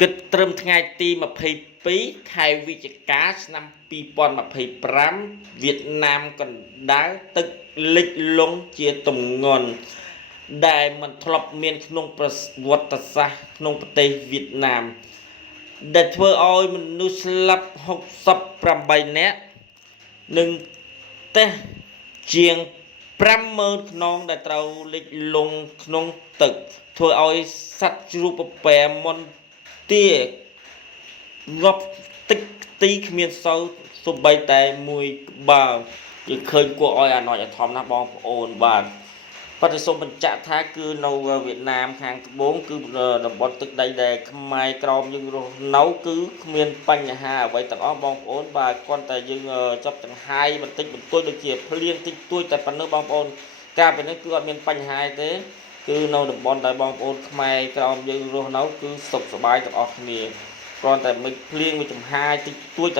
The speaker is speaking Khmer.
គិតត្រឹមថ្ងៃទី22ខែវិច្ឆិកាឆ្នាំ2025វៀតណាមកណ្ដាលទឹកលិចលង់ជាទម្ងន់ដែលមិនធ្លាប់មានក្នុងប្រវត្តិសាស្ត្រក្នុងប្រទេសវៀតណាមដែលធ្វើឲ្យមនុស្សស្លាប់68នាក់និងទេះជាង50000ខ្នងដែលត្រូវលិចលង់ក្នុងទឹកធ្វើឲ្យសត្វជ្រូកពពែមុនទាងាប់ទឹកទីគ្មានសូម្បីតែមួយក្បាលយើងឃើញគួរឲ្យអាណត្តិអាធម្មណាស់បងប្អូនបាទប៉ុន្តែសូមបញ្ជាក់ថាគឺនៅវៀតណាមខាងត្បូងគឺតំបន់ទឹកដីដែលខ្មែរក្រមយើងរស់នៅគឺគ្មានបញ្ហាអ្វីទាំងអស់បងប្អូនបាទគ្រាន់តែយើងចាប់ចង្ហាយបន្តិចបន្តួចដូចជាភ្លៀងតិចតួចតែប៉ុណ្ណឹងបងប្អូនការពីនេះគឺអត់មានបញ្ហាទេគឺនៅតំបន់ដែលបងប្អូនខ្មែរក្រមយើងរស់នៅគឺសុខសប្បាយទាំងអស់គ្នាគ្រាន់តែមិនភ្លៀងមួយចំហាយតិចតួច